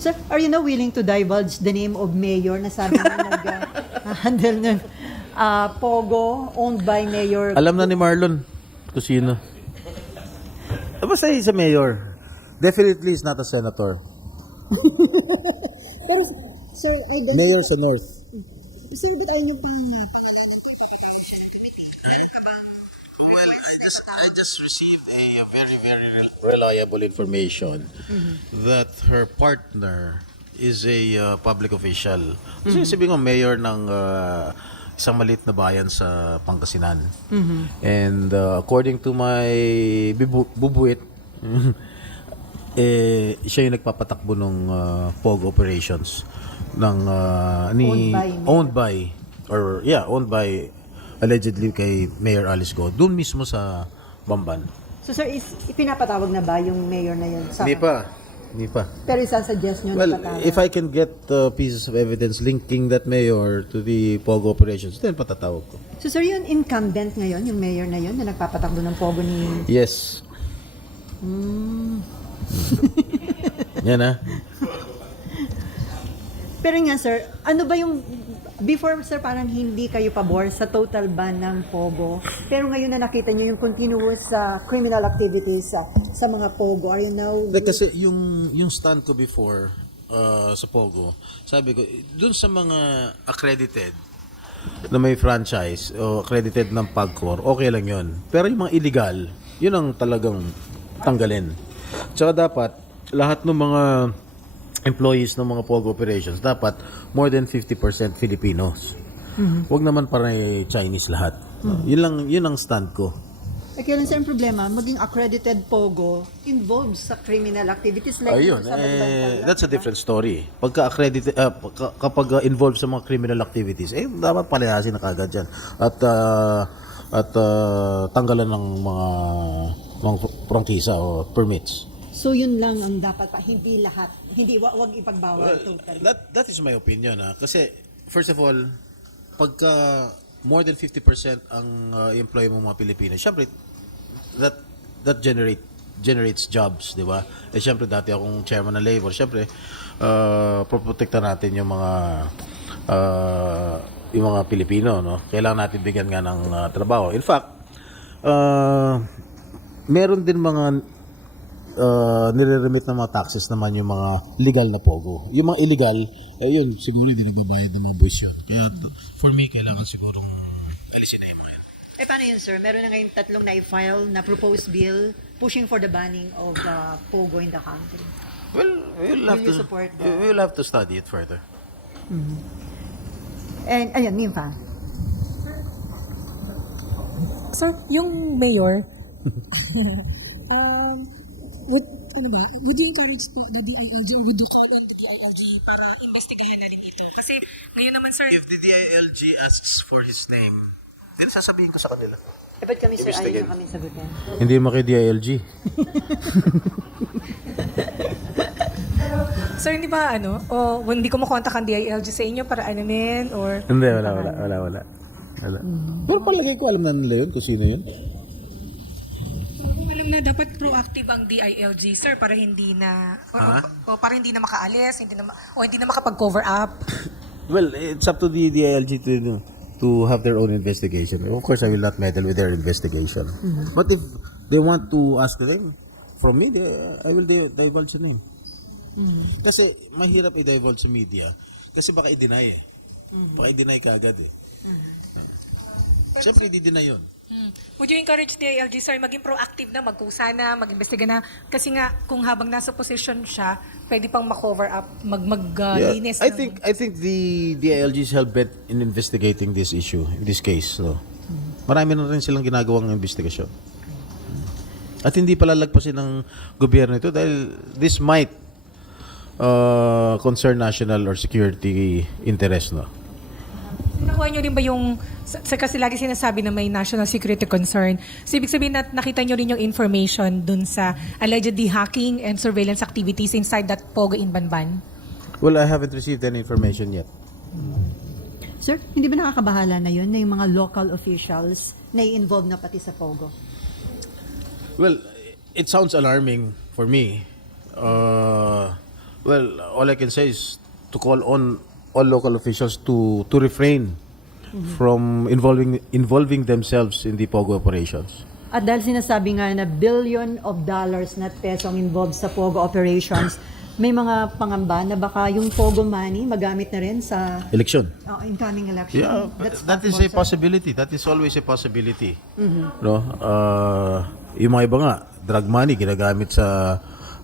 Sir, are you now willing to divulge the name of mayor na sabi mo nag-handle ng Pogo owned by Mayor? Alam na ni Marlon kung sino. Basta he's a mayor. Definitely is not a senator. Pero, sir, Mayor sa North. sino ba tayo yung I just received a very, very reliable information that her partner is a public official. Kasi sabihin ko, mayor ng isang maliit na bayan sa Pangasinan. And according to my bubuit, siya yung nagpapatakbo ng POG operations ng owned by allegedly kay Mayor Alice Go doon mismo sa Bamban. So, sir, ipinapatawag na ba yung mayor na yun? Hindi pa. Pero isasuggest nyo Well, na patawag? if I can get pieces of evidence linking that mayor to the POG operations, then patatawag ko. So, sir, yun incumbent ngayon, yung mayor na yun, na nagpapatakbo ng Pogo ni... Yes. Yan ah. Pero nga, sir, ano ba yung... Before, sir, parang hindi kayo pabor sa total ban ng Pogo. Pero ngayon na nakita nyo yung continuous criminal activities sa mga Pogo. Are you now... Kasi yung stand ko before sa Pogo, sabi ko, dun sa mga accredited na may franchise o accredited ng PAGCOR, okay lang yun. Pero yung mga illegal, yun ang talagang tanggalin. Tsaka dapat, lahat ng mga employees ng mga POG operations, dapat more than 50% Filipinos. Huwag naman parang Chinese lahat. Yun ang stand ko. Kaya lang, sir, ang problema, maging accredited Pogo involves sa criminal activities like Ayun, sa Bantala. that's a different story. Pagka accredited, kapag involved sa mga criminal activities, dapat palayasin na kagad yan. At tanggalan ng mga prangkisa o permits. So, yun lang ang dapat pa. Hindi lahat. Hindi, wag ipagbawal totally. That is my opinion. Kasi, first of all, pagka more than 50% ang employee mo mga Pilipino, syempre, that generates jobs, di ba? Syempre, dati akong chairman ng labor. Syempre, proprotekta natin yung mga Pilipino, no? Kailangan natin bigyan nga ng trabaho. In fact, meron din mga nire-remit ng mga taxes naman yung mga legal na Pogo. Yung mga illegal, yun, siguro hindi nagbabayad ng mga buwis yun. Kaya, for me, kailangan sigurong alisin na yung mga yun. Paano yun, sir? Meron na ngayong tatlong na-file na proposed bill pushing for the banning of Pogo in the country. Well, Will you support that? we'll have to study it further. And, ayun, Nympha. Sir, yung mayor, would you encourage po the DILG or would you call on the DILG para investigahan na rin ito? Kasi ngayon naman, sir, If the DILG asks for his name, then sasabihin ko sa kanila. Ba't kami, sir, Investigate. ayaw na kami sagutin? Hindi mo kay DILG. sir, hindi ba hindi ko makontak ang DILG sa inyo para anumin or... Hindi, wala. Pero palagay ko alam na nila yun kung sino yun. Alam na dapat proactive ang DILG, sir, para hindi na para hindi na makaalis, hindi na makapag-cover up. Well, it's up to the DILG to have their own investigation. Of course, I will not meddle with their investigation. But if they want to ask the name from me, I will divulge the name. Kasi mahirap i-divulge sa media kasi baka i-deny eh. Baka i-deny ka agad eh. Siyempre, i-deny yun. Would you encourage DILG, sir, maging proactive na, magkusa na, mag-imbestiga na? Kasi nga, kung habang nasa position siya, pwede pang ma-cover up, maglinis. I think the DILG is hell-bent in investigating this issue, in this case. So, marami na rin silang ginagawang investigasyon. At hindi palalagpasin ng gobyerno ito dahil this might concern national or security interest, no? Nakuha nyo rin ba yung, kasi lagi sinasabi na may national security concern. So, ibig sabihin na nakita nyo rin yung information dun sa allegedly hacking and surveillance activities inside that Pogo in Banban? Well, I haven't received any information yet. Sir, hindi ba nakakabahala na yun na yung mga local officials na i-involve na pati sa Pogo? Well, it sounds alarming for me. Well, all I can say is to call on all local officials to refrain from involving themselves in the POGO operations. At dahil sinasabi nga na billion of dollars na peso ang involved sa POGO operations, may mga pangamba na baka yung POGO money magamit na rin sa Election. incoming election. Yeah, That's that is possible, a sir. possibility. That is always a possibility. No? Yung mga iba nga, drug money ginagamit sa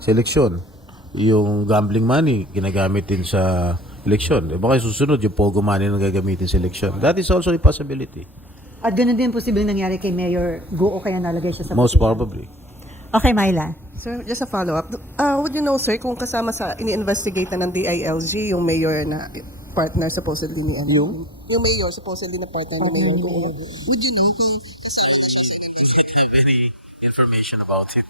eleksyon. Yung gambling money ginagamit din sa eleksyon. Baka susunod yung POGO money na gagamitin sa eleksyon. That is also a possibility. At ganun din posibleng nangyari kay Mayor Go o kaya nalagay siya sa Most position. probably. Okay, Myla. Sir, just a follow-up. Would you know, sir, kung kasama sa ini-investigate na ng DILG yung mayor na partner supposedly ni ano? Yung mayor supposedly na partner ni Mayor Go. Would you know kung kasama siya sa Any information about it?